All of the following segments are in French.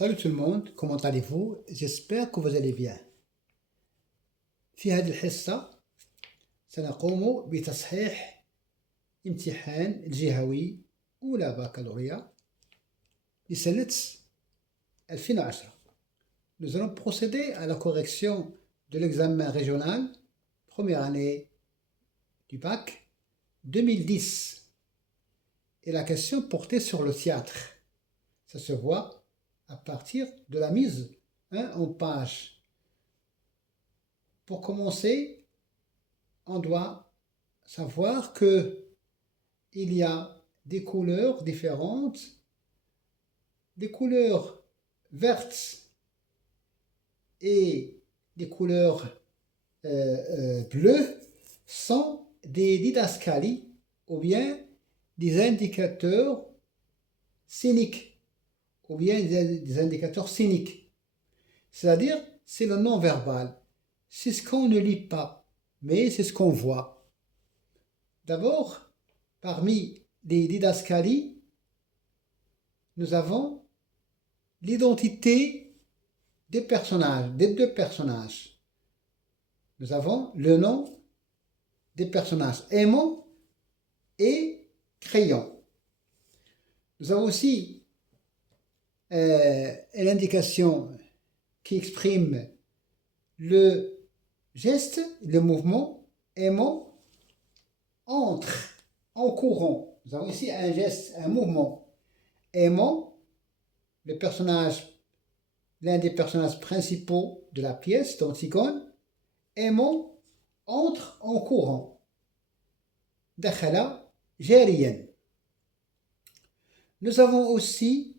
Salut tout le monde, comment allez-vous? J'espère que vous allez bien. في هذه الحصة سنقوم بتصحيح امتحان الجهوي أولى بكالوريا لسنة 2010. Nous allons procéder à la correction de l'examen régional première année du bac 2010. Et la question portait sur le théâtre. Ça se voit à partir de la mise en page. Pour commencer, on doit savoir que il y a des couleurs différentes. Des couleurs vertes et des couleurs bleues sont des didascalies ou bien des indicateurs scéniques ou bien des indicateurs scéniques. C'est-à-dire, c'est le non-verbal. C'est ce qu'on ne lit pas, mais c'est ce qu'on voit. D'abord, parmi les didascalies, nous avons l'identité des personnages, des deux personnages. Nous avons le nom des personnages, aimant et crayon. Nous avons aussi l'indication qui exprime le geste, le mouvement, aimant, entre, en courant. Nous avons ici un geste, un mouvement. Aimant, le personnage, l'un des personnages principaux de la pièce d'Antigone, aimant, entre en courant. Dakhala jariyan. Nous avons aussi,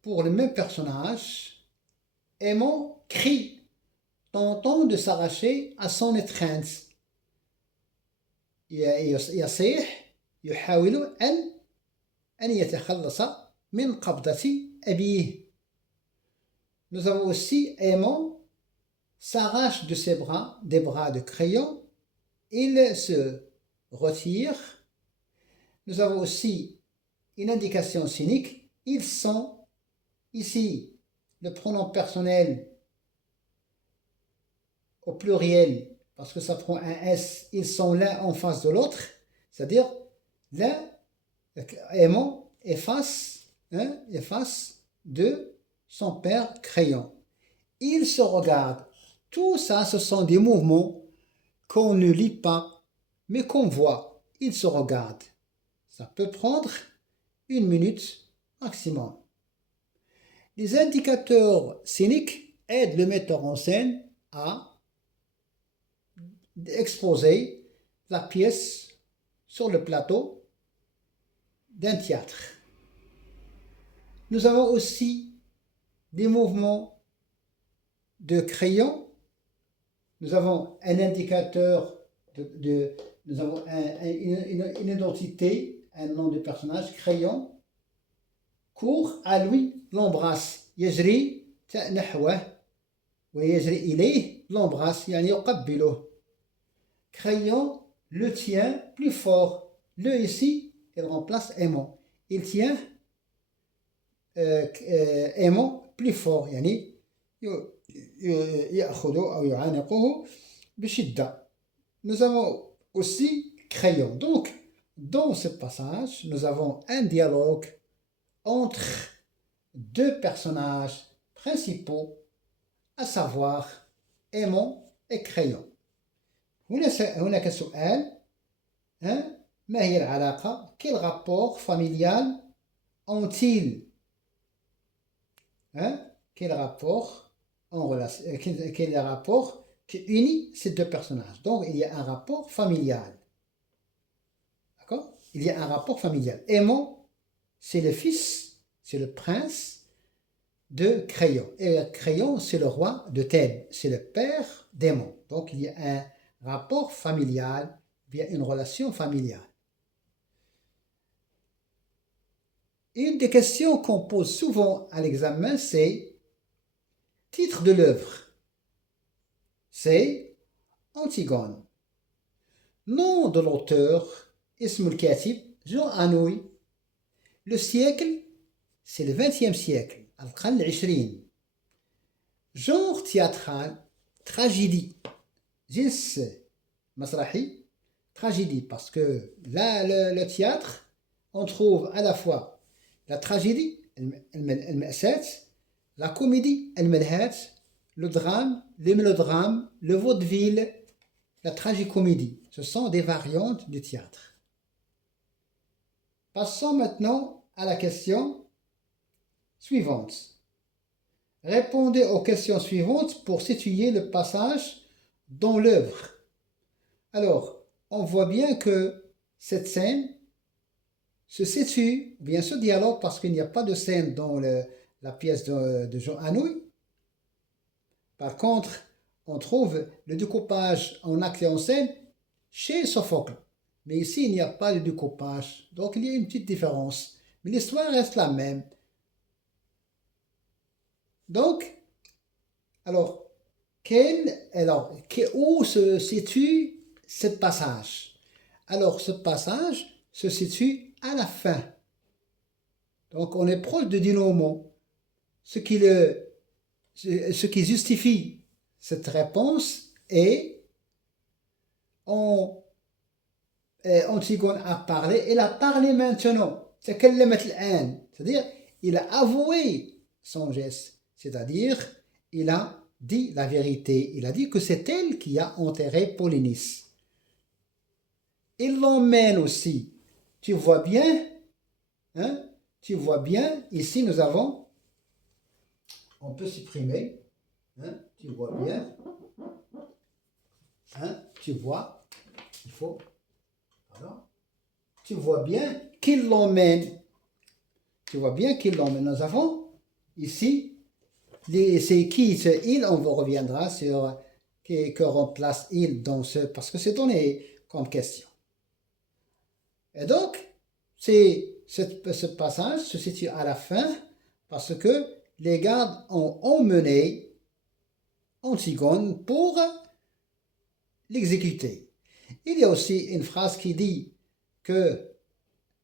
pour le même personnage, aimant crie, tentant de s'arracher à son étreinte. يصيح يحاول أن يتخلص من قبضة أبيه. Nous avons aussi aimant s'arrache de ses bras, des bras de crayon. Il se retire. Nous avons aussi une indication scénique. Ils sont ici le pronom personnel au pluriel parce que ça prend un S, ils sont l'un en face de l'autre, c'est-à-dire l'un aimant efface de son père crayon. Ils se regardent. Tout ça, ce sont des mouvements qu'on ne lit pas, mais qu'on voit. Ils se regardent. Ça peut prendre 1 minute maximum. Les indicateurs scéniques aident le metteur en scène à exposer la pièce sur le plateau d'un théâtre. Nous avons aussi des mouvements de crayon. Nous avons un indicateur, nous avons une identité, un nom de personnage, crayon, court à lui, l'embrasse. يجري نحوه ويجري إليه l'embrasse يعني يقبله. Crayon le tient plus fort. Le ici, il remplace aimant. Il tient aimant plus fort. يعني يأخذه أو يعانقه بشدة. Nous avons aussi crayon. Donc, dans ce passage, nous avons un dialogue entre deux personnages principaux, à savoir aimant et crayon. هناك سؤال ما هي العلاقة quel rapport familial ont-ils quel rapport en relation quel rapport qui unit ces deux personnages. Donc il y a un rapport familial, d'accord, il y a un rapport familial. Aimant, c'est le fils, c'est le prince de Crayon, et Crayon c'est le roi de Thèbes, c'est le père d'Aimant. Donc il y a un rapport familial, via une relation familiale. Une des questions qu'on pose souvent à l'examen, c'est titre de l'œuvre. C'est Antigone. Nom de l'auteur, اسم الكاتب, Jean Anouilh. Le siècle, c'est le 20e siècle, القرن العشرين. Genre théâtral, tragédie, جنس مسرحي, tragédie, parce que là, le théâtre, on trouve à la fois la tragédie, المأساة, la comédie, الملهات, le drame, le mélodrame, le vaudeville, la tragicomédie. Ce sont des variantes du théâtre. Passons maintenant à la question suivante. Répondez aux questions suivantes pour situer le passage dans l'œuvre. Alors, on voit bien que cette scène se situe, bien ce dialogue, parce qu'il n'y a pas de scène dans la pièce de Jean Anouilh. Par contre, on trouve le découpage en acte et en scène chez Sophocle. Mais ici, il n'y a pas de découpage. Donc, il y a une petite différence. Mais l'histoire reste la même. Donc, alors, où se situe ce passage? Alors, ce passage se situe à la fin. Donc, on est proche de dénouement. Ce qui justifie cette réponse est Antigone a parlé, il a parlé maintenant. C'est-à-dire, il a avoué son geste. C'est-à-dire, il a dit la vérité. Il a dit que c'est elle qui a enterré Polynice. Il l'emmène aussi. Tu vois bien, hein? Tu vois bien, ici nous avons, on peut supprimer, hein? Tu vois bien, hein? Tu vois, il faut, voilà. Tu vois bien qu'il l'emmène. Tu vois bien qu'il l'emmène. Nous avons ici, c'est qui ce il, on vous reviendra sur que remplace il dans ce, parce que c'est donné comme question. Et donc, ce passage se situe à la fin parce que les gardes ont emmené Antigone pour l'exécuter. Il y a aussi une phrase qui dit que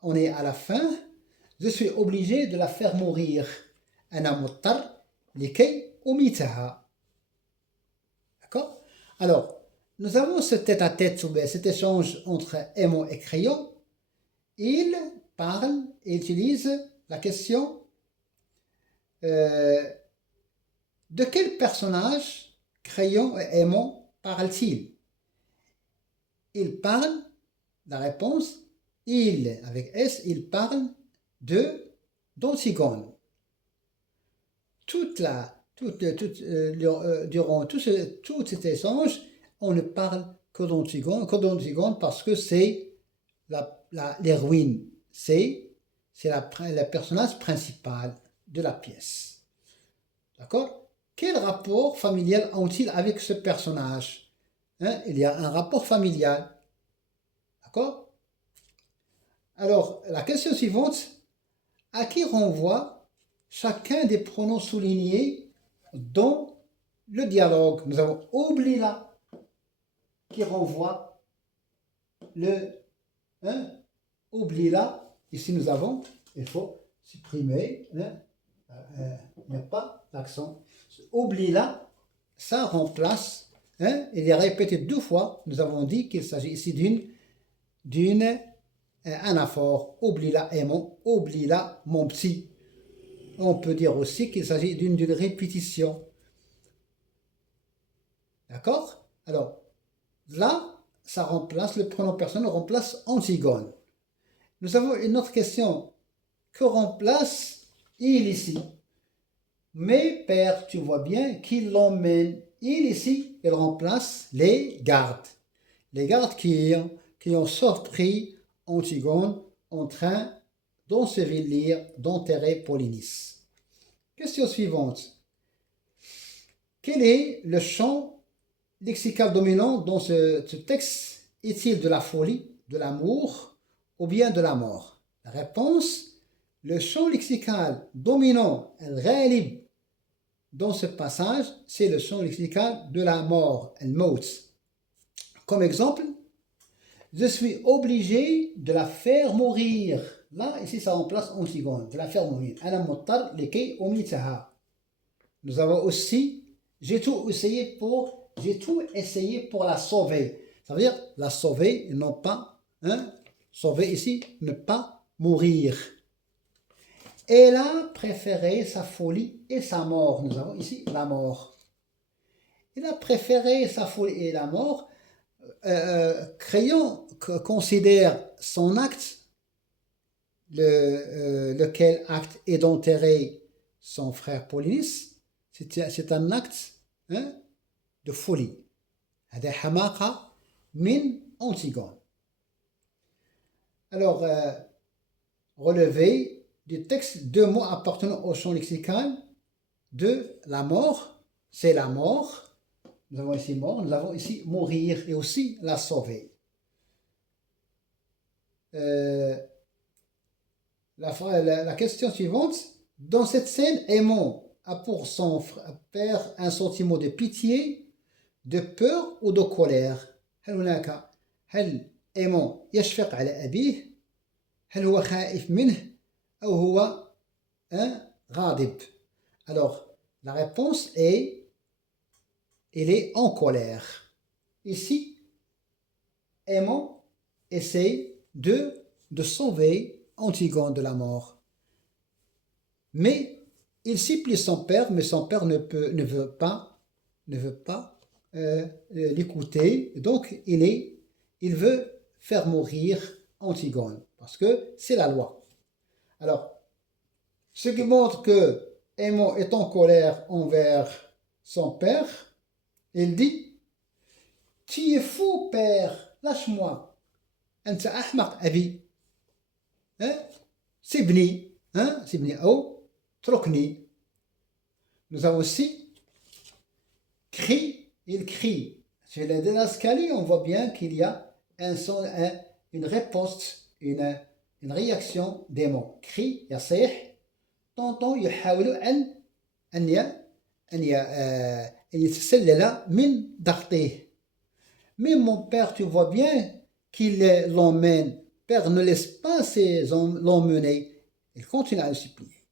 on est à la fin, je suis obligé de la faire mourir. أنا مضطر لكي أميتها. D'accord? Alors, nous avons ce tête-à-tête, cet échange entre aimant et Crayon. Il parle et utilise la question de quel personnage Crayon et aimant parle-t-il? Il parle, la réponse, il, avec S, il parle d'Antigone. Durant tout cet échange, on ne parle que d'Antigone parce que c'est l'héroïne, c'est le personnage principal de la pièce. D'accord? Quel rapport familial ont-ils avec ce personnage? Hein? Il y a un rapport familial. D'accord? Alors, la question suivante, à qui renvoie chacun des pronoms soulignés dans le dialogue? Nous avons Oblila qui renvoie Oblila. Ici nous avons, il faut supprimer, il n'y a pas d'accent. Oblila, ça remplace, il est répété 2 fois. Nous avons dit qu'il s'agit ici d'une anaphore. Oblila aimant, Oblila mon petit. On peut dire aussi qu'il s'agit d'une répétition. D'accord? Alors, là, ça remplace, le pronom personnel remplace Antigone. Nous avons une autre question. Que remplace il ici? Mais père, tu vois bien qu'il l'emmène. Il ici, il remplace les gardes. Les gardes qui ont surpris Antigone en train d'ensevelir, d'enterrer Polynice. Question suivante. Quel est le champ lexical dominant dans ce texte? Est-il de la folie, de l'amour ou bien de la mort? La réponse, le champ lexical dominant, الغالب, dans ce passage, c'est le champ lexical de la mort, الموت. Comme exemple, je suis obligé de la faire mourir. là, ici, ça remplace Antigone, de la faire mourir. أنا مضطر لكي أميتها. Nous avons aussi, j'ai tout essayé pour la sauver. Ça veut dire la sauver, non pas, hein, sauver ici, ne pas mourir. Elle a préféré sa folie et sa mort. Nous avons ici la mort. Il a préféré sa folie et la mort. Crayon considère son acte, lequel acte est d'enterrer son frère Polynice. C'est un acte, hein, de folie. هذا حماقة من Antigone. Alors, relevé du texte deux mots appartenant au champ lexical de la mort, c'est la mort. Nous avons ici mort, nous avons ici mourir et aussi la sauver. La question suivante, dans cette scène, Aimon a pour son père un sentiment de pitié, de peur ou de colère. هل Aimon يشفق على أبيه؟ هل هو خائف منه؟ أو هو غاضب؟ Alors, la réponse est, il est en colère. Ici, Aimon essaie de sauver Antigone de la mort. Mais il supplie son père, mais son père ne veut pas l'écouter. Donc, il veut faire mourir Antigone, parce que c'est la loi. Alors, ce qui montre que Aimon est en colère envers son père, il dit: tu es fou, père, lâche-moi. أنت أحمق أبي. سيبني. سيبني أو اتركني. Nous avons aussi cri, il crie. Sur la didascalie, on voit bien qu'il y a une réponse, une réaction des mots. Cri, يصيح. طونطون يحاول أن يتسلل من ضغطه. Mais mon père, tu vois bien qu'il l'emmène. Père, ne laisse pas ces hommes l'emmener. Il continue à le supplier.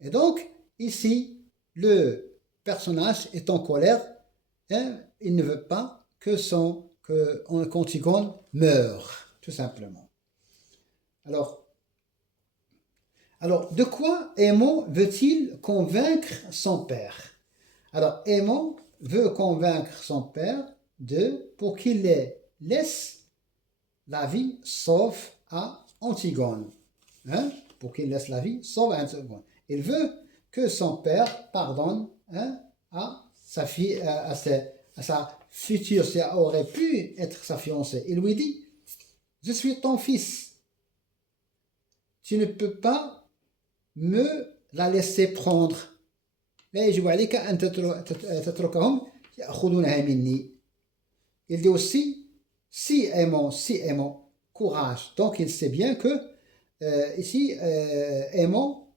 Et donc, ici, le personnage est en colère. Hein, il ne veut pas que Antigone meure, tout simplement. Alors, de quoi Aimon veut-il convaincre son père? Alors, Aimon veut convaincre son père pour qu'il laisse la vie sauve à Antigone. Hein? Pour qu'il laisse la vie sauve à Antigone. Il veut que son père pardonne, hein, à sa fille, à sa future, ça aurait pu être sa fiancée. Il lui dit: je suis ton fils. Tu ne peux pas me la laisser prendre. لا يجب عليك أن تتركهم يأخذونها مني. Il dit aussi: si aimant, courage. Donc il sait bien que ici, aimant,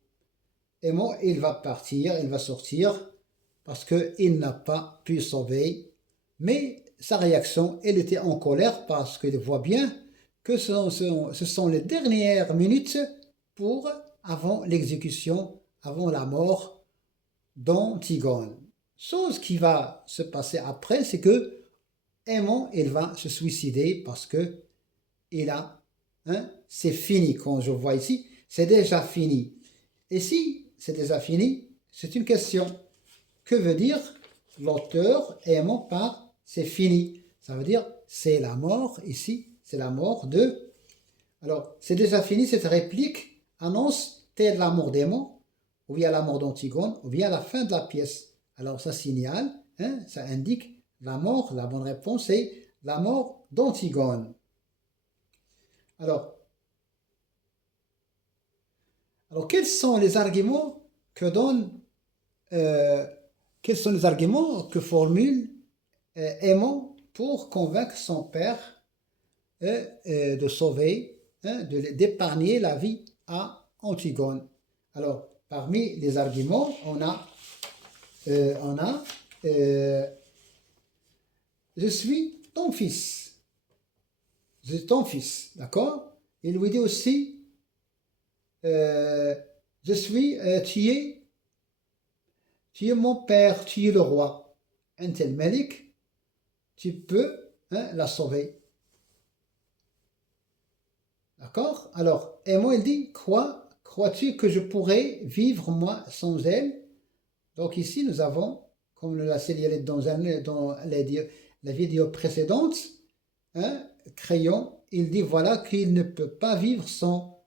il va partir, il va sortir parce qu'il n'a pas pu sauver. Mais sa réaction, elle était en colère parce qu'il voit bien que ce sont les dernières minutes avant l'exécution, avant la mort d'Antigone. Chose qui va se passer après, c'est que Aimon, il va se suicider parce que c'est fini. Quand je vois ici, c'est déjà fini. Et si c'est déjà fini, c'est une question. Que veut dire l'auteur Aimon par c'est fini? Ça veut dire c'est la mort ici, c'est la mort de... Alors, c'est déjà fini, cette réplique annonce telle la mort d'Aimon, ou bien la mort d'Antigone, ou bien la fin de la pièce. Alors, ça signale, ça indique la mort. La bonne réponse est la mort d'Antigone. Alors, quels sont les arguments que formule Aimon pour convaincre son père de sauver, d'épargner la vie à Antigone? Alors, parmi les arguments, on a je suis ton fils. Je suis ton fils, d'accord? Il lui dit aussi, je suis, tu es mon père, tu es le roi. Un tel Malik, tu peux la sauver. D'accord? Alors, et moi, il dit, crois-tu que je pourrais vivre, moi, sans elle? Donc ici, nous avons, comme nous l'a signalé dans la vidéo précédente, Crayon, il dit, voilà, qu'il ne peut pas vivre sans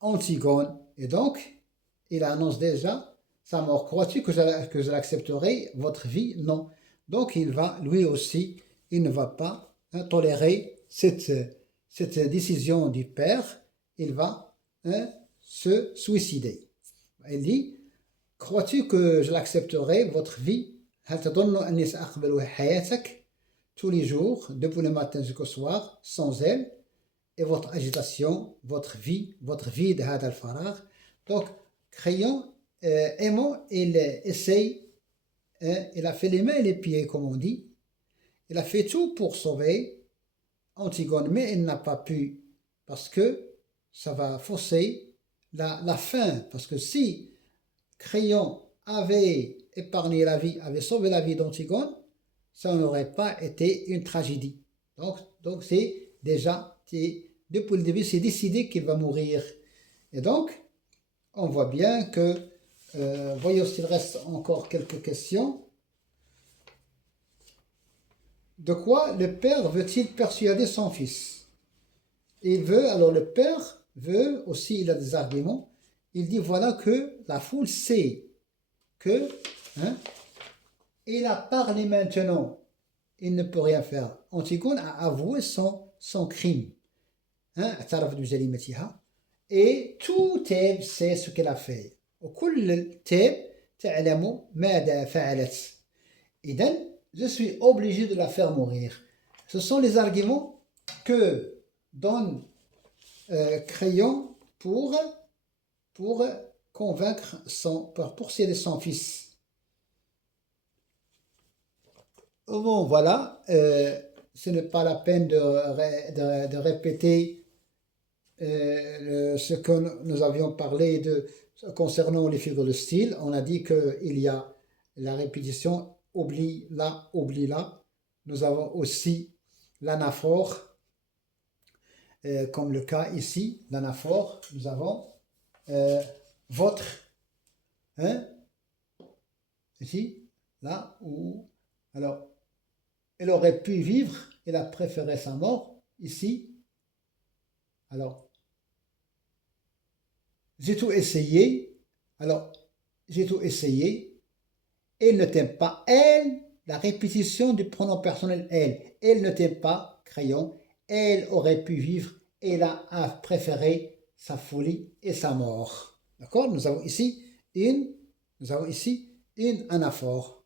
Antigone. Et donc, il annonce déjà sa mort. Crois-tu que je l'accepterai, votre vie? Non. Donc, il va, lui aussi, il ne va pas tolérer cette décision du père. Il va se suicider. Il dit, crois-tu que je l'accepterai, votre vie? Tous les jours, depuis le matin jusqu'au soir, sans elle, et votre agitation, votre vie de هذا الفراغ. Donc, Crayon, aimant, il essaye, il a fait les mains et les pieds, comme on dit. Il a fait tout pour sauver Antigone, mais il n'a pas pu, parce que ça va forcer la fin. Parce que si Crayon avait épargné la vie, avait sauvé la vie d'Antigone, ça n'aurait pas été une tragédie. Donc c'est déjà, depuis le début, c'est décidé qu'il va mourir. Et donc, on voit bien que, voyons s'il reste encore quelques questions. De quoi le père veut-il persuader son fils? Il veut, alors le père veut aussi, il a des arguments. Il dit voilà que la foule sait que il a parlé maintenant, il ne peut rien faire. Antigone a avoué son crime. Et tout Thèbes sait ce qu'elle a fait. وكل Thèbes تعلم ماذا فعلت. إذن, je suis obligé de la faire mourir. Ce sont les arguments que donne Crayon pour convaincre pour poursuivre son fils. Bon, voilà, ce n'est pas la peine de répéter ce que nous avions parlé concernant les figures de style. On a dit qu'il y a la répétition, oublie là, oublie là. Nous avons aussi l'anaphore, comme le cas ici, l'anaphore. Nous avons votre, ici, là, où, alors, elle aurait pu vivre, elle a préféré sa mort, ici. Alors, j'ai tout essayé. Alors, j'ai tout essayé. Elle ne t'aime pas. Elle, la répétition du pronom personnel elle. Elle ne t'aime pas, Crayon. Elle aurait pu vivre. Elle a préféré sa folie et sa mort. D'accord? Nous avons ici une anaphore.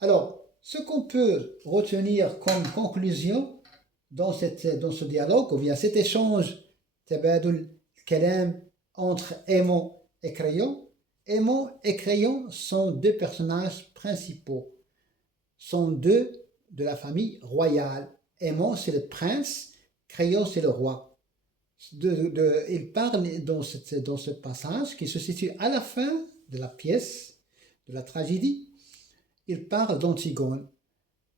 Alors, ce qu'on peut retenir comme conclusion dans ce dialogue, ou bien cet échange, tabadul kalam, entre Aimant et Crayon. Aimant et Crayon sont deux personnages principaux, sont deux de la famille royale. Aimant, c'est le prince, Crayon, c'est le roi. Il parle dans ce passage qui se situe à la fin de la pièce, de la tragédie. Il parle d'Antigone.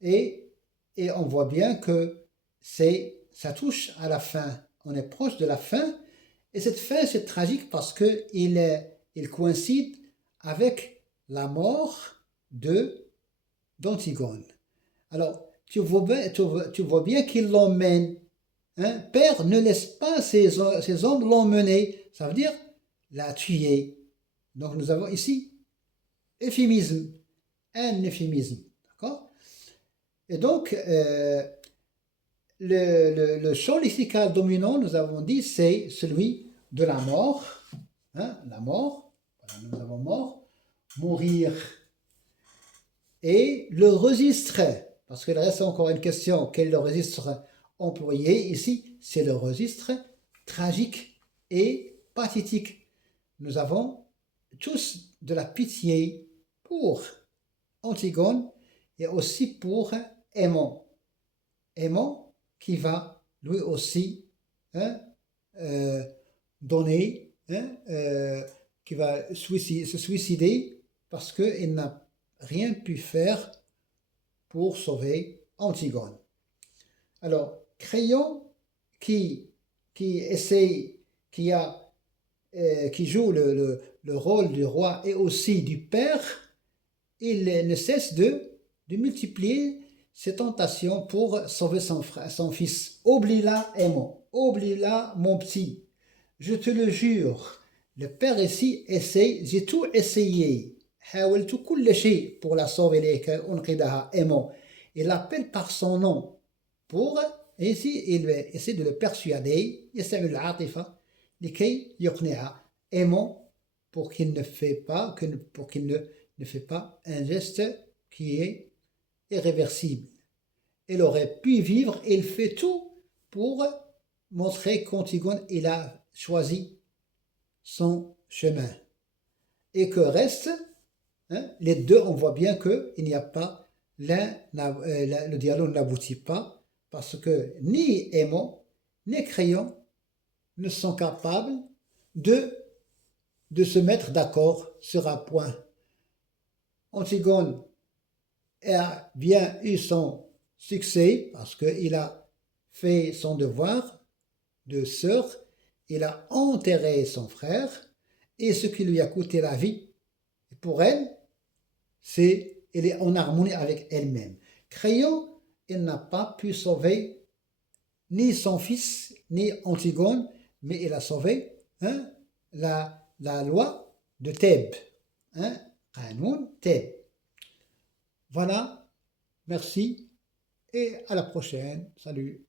Et on voit bien que ça touche à la fin. On est proche de la fin. Et cette fin, c'est tragique parce qu'il coïncide avec la mort d'Antigone. Alors, tu vois bien qu'il l'emmène. Père ne laisse pas ses hommes l'emmener. Ça veut dire la tuer. Donc, nous avons ici euphémisme. Un euphémisme. D'accord? Et donc, le champ lexical dominant, nous avons dit, c'est celui de la mort. La mort, voilà, nous avons mort, mourir. Et le registre, parce qu'il reste encore une question, quel est le registre employé ici? C'est le registre tragique et pathétique. Nous avons tous de la pitié pour Antigone et aussi pour Aimant. Aimant qui va lui aussi donner hein, qui va se suicider parce qu'il n'a rien pu faire pour sauver Antigone. Alors, Créon, qui, qui essaie, qui, a, qui joue le rôle du roi et aussi du père, il ne cesse de multiplier ses tentations pour sauver son fils. Oublie-la, Aimon, oublie-la, mon petit. Je te le jure, le père ici essaie, j'ai tout essayé. حاولت كل شيء pour la sauver لكي أنقذها, Aimon. Il l'appelle par son nom pour, et ici il essaie de le persuader, يستعمل العاطفة لكي يقنعها, Aimon, pour qu'il ne fait pas, pour qu'il ne fait pas un geste qui est irréversible. Il aurait pu vivre, il fait tout pour montrer qu'Antigone, il a choisi son chemin. Et que reste, hein, les deux, on voit bien qu'il n'y a pas, le dialogue n'aboutit pas, parce que ni Aimon, ni Créon ne sont capables de se mettre d'accord sur un point. Antigone a bien eu son succès parce qu'il a fait son devoir de sœur, il a enterré son frère et ce qui lui a coûté la vie. Pour elle, elle est en harmonie avec elle-même. Créon, il n'a pas pu sauver ni son fils, ni Antigone, mais il a sauvé, hein, la loi de Thèbes. Hein, Qanoun Thèbes. Voilà, merci et à la prochaine. Salut.